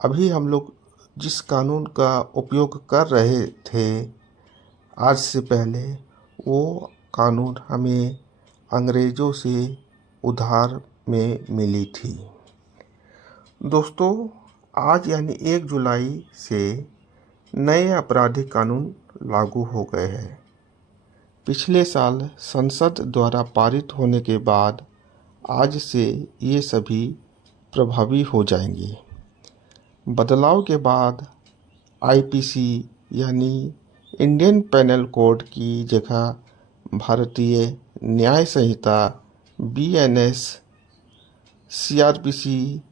अभी हम लोग जिस कानून का उपयोग कर रहे थे आज से पहले, वो कानून हमें अंग्रेज़ों से उधार में मिली थी। दोस्तों, आज यानी 1 जुलाई से नए आपराधिक कानून लागू हो गए हैं। पिछले साल संसद द्वारा पारित होने के बाद आज से ये सभी प्रभावी हो जाएंगे। बदलाव के बाद आईपीसी यानी इंडियन पेनल कोड की जगह भारतीय न्याय संहिता बीएनएस, सीआरपीसी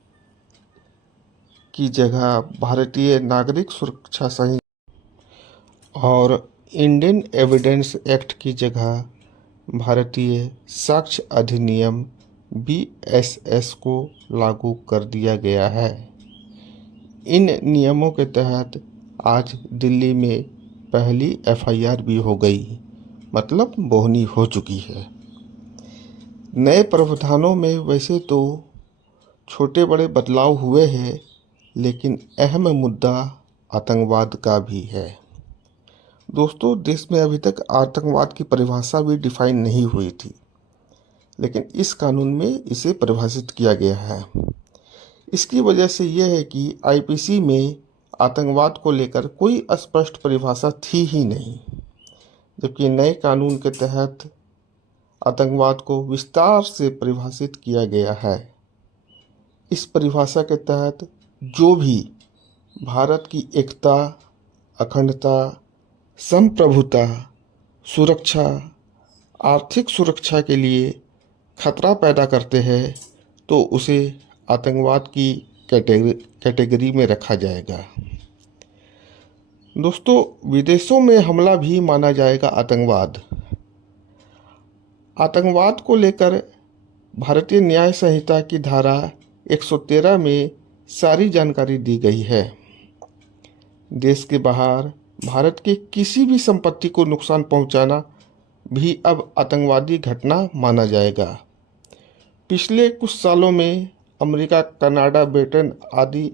की जगह भारतीय नागरिक सुरक्षा संहिता और इंडियन एविडेंस एक्ट की जगह भारतीय साक्ष्य अधिनियम बीएसएस को लागू कर दिया गया है। इन नियमों के तहत आज दिल्ली में पहली एफआईआर भी हो गई, मतलब बोहनी हो चुकी है। नए प्रावधानों में वैसे तो छोटे बड़े बदलाव हुए हैं, लेकिन अहम मुद्दा आतंकवाद का भी है। दोस्तों, देश में अभी तक आतंकवाद की परिभाषा भी डिफाइन नहीं हुई थी, लेकिन इस कानून में इसे परिभाषित किया गया है। इसकी वजह से यह है कि आईपीसी में आतंकवाद को लेकर कोई स्पष्ट परिभाषा थी ही नहीं, जबकि नए कानून के तहत आतंकवाद को विस्तार से परिभाषित किया गया है। इस परिभाषा के तहत जो भी भारत की एकता, अखंडता, संप्रभुता, सुरक्षा, आर्थिक सुरक्षा के लिए खतरा पैदा करते हैं, तो उसे आतंकवाद की कैटेगरी में रखा जाएगा। दोस्तों, विदेशों में हमला भी माना जाएगा आतंकवाद। आतंकवाद को लेकर भारतीय न्याय संहिता की धारा 113 में सारी जानकारी दी गई है। देश के बाहर भारत के किसी भी संपत्ति को नुकसान पहुंचाना भी अब आतंकवादी घटना माना जाएगा। पिछले कुछ सालों में अमेरिका, कनाडा, ब्रिटेन आदि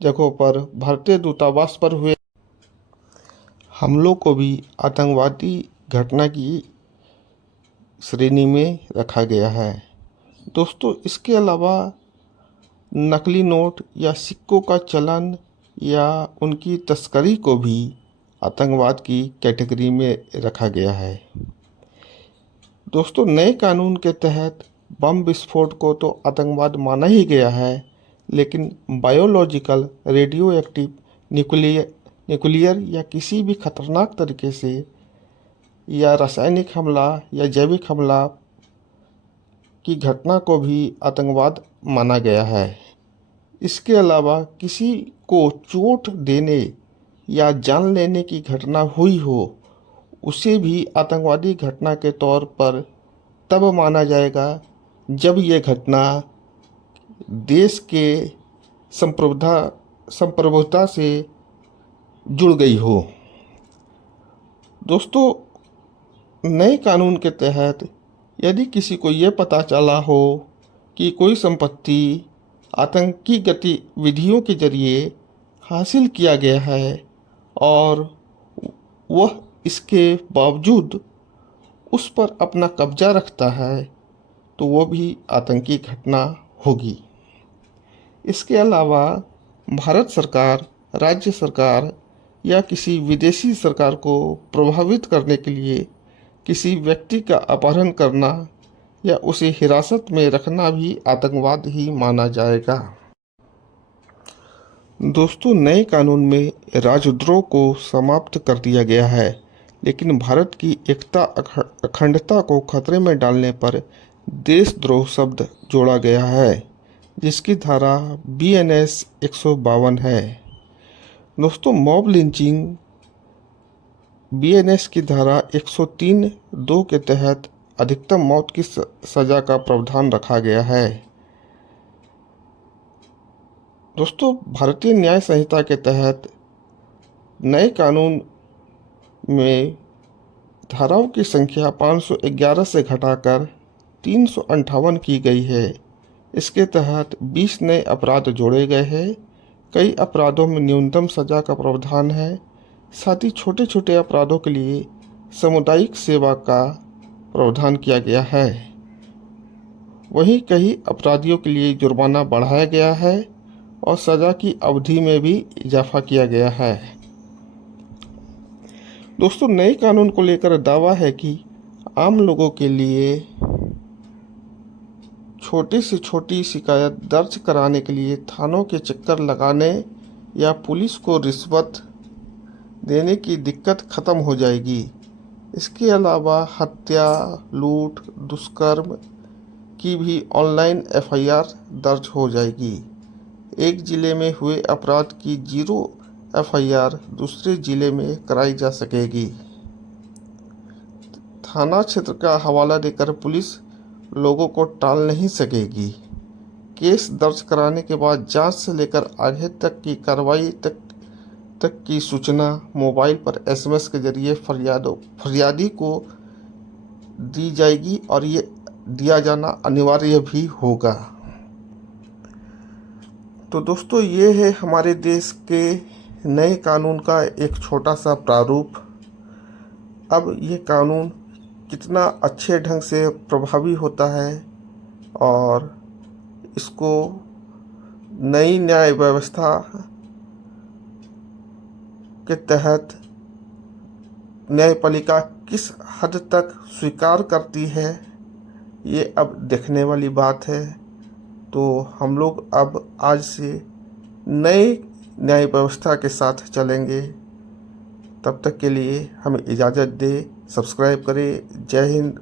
जगहों पर भारतीय दूतावास पर हुए हमलों को भी आतंकवादी घटना की श्रेणी में रखा गया है। दोस्तों, इसके अलावा नकली नोट या सिक्कों का चलन या उनकी तस्करी को भी आतंकवाद की कैटेगरी में रखा गया है। दोस्तों, नए कानून के तहत बम विस्फोट को तो आतंकवाद माना ही गया है, लेकिन बायोलॉजिकल, रेडियो एक्टिव, न्यूक्लियर या किसी भी खतरनाक तरीके से या रासायनिक हमला या जैविक हमला की घटना को भी आतंकवाद माना गया है। इसके अलावा किसी को चोट देने या जान लेने की घटना हुई हो, उसे भी आतंकवादी घटना के तौर पर तब माना जाएगा जब ये घटना देश के संप्रभुता से जुड़ गई हो। दोस्तों, नए कानून के तहत यदि किसी को ये पता चला हो कि कोई संपत्ति आतंकी गतिविधियों के जरिए हासिल किया गया है और वह इसके बावजूद उस पर अपना कब्जा रखता है, तो वो भी आतंकी घटना होगी। इसके अलावा भारत सरकार, राज्य सरकार या किसी विदेशी सरकार को प्रभावित करने के लिए किसी व्यक्ति का अपहरण करना या उसे हिरासत में रखना भी आतंकवाद ही माना जाएगा। दोस्तों, नए कानून में राजद्रोह को समाप्त कर दिया गया है, लेकिन भारत की एकता, अखंडता को खतरे में डालने पर देशद्रोह शब्द जोड़ा गया है, जिसकी धारा बीएनएस 152 है। दोस्तों, मॉब लिंचिंग बीएनएस की धारा 103(2) के तहत अधिकतम मौत की सज़ा का प्रावधान रखा गया है। दोस्तों, भारतीय न्याय संहिता के तहत नए कानून में धाराओं की संख्या 511 से घटाकर 358 की गई है। इसके तहत 20 नए अपराध जोड़े गए हैं, कई अपराधों में न्यूनतम सजा का प्रावधान है। साथ ही छोटे छोटे अपराधों के लिए सामुदायिक सेवा का प्रावधान किया गया है। वहीं कई अपराधियों के लिए जुर्माना बढ़ाया गया है और सजा की अवधि में भी इजाफा किया गया है। दोस्तों, नए कानून को लेकर दावा है कि आम लोगों के लिए छोटी से छोटी शिकायत दर्ज कराने के लिए थानों के चक्कर लगाने या पुलिस को रिश्वत देने की दिक्कत खत्म हो जाएगी। इसके अलावा हत्या, लूट, दुष्कर्म की भी ऑनलाइन एफआईआर दर्ज हो जाएगी। एक जिले में हुए अपराध की 0 एफआईआर दूसरे जिले में कराई जा सकेगी। थाना क्षेत्र का हवाला देकर पुलिस लोगों को टाल नहीं सकेगी। केस दर्ज कराने के बाद जांच से लेकर आगे तक की कार्रवाई तक की सूचना मोबाइल पर एसएमएस के जरिए फरियादी को दी जाएगी और ये दिया जाना अनिवार्य भी होगा। तो दोस्तों, ये है हमारे देश के नए कानून का एक छोटा सा प्रारूप। अब ये कानून कितना अच्छे ढंग से प्रभावी होता है और इसको नई न्याय व्यवस्था के तहत न्यायपालिका किस हद तक स्वीकार करती है, ये अब देखने वाली बात है। तो हम लोग अब आज से नए न्याय व्यवस्था के साथ चलेंगे। तब तक के लिए हमें इजाज़त दें। सब्सक्राइब करें। जय हिंद।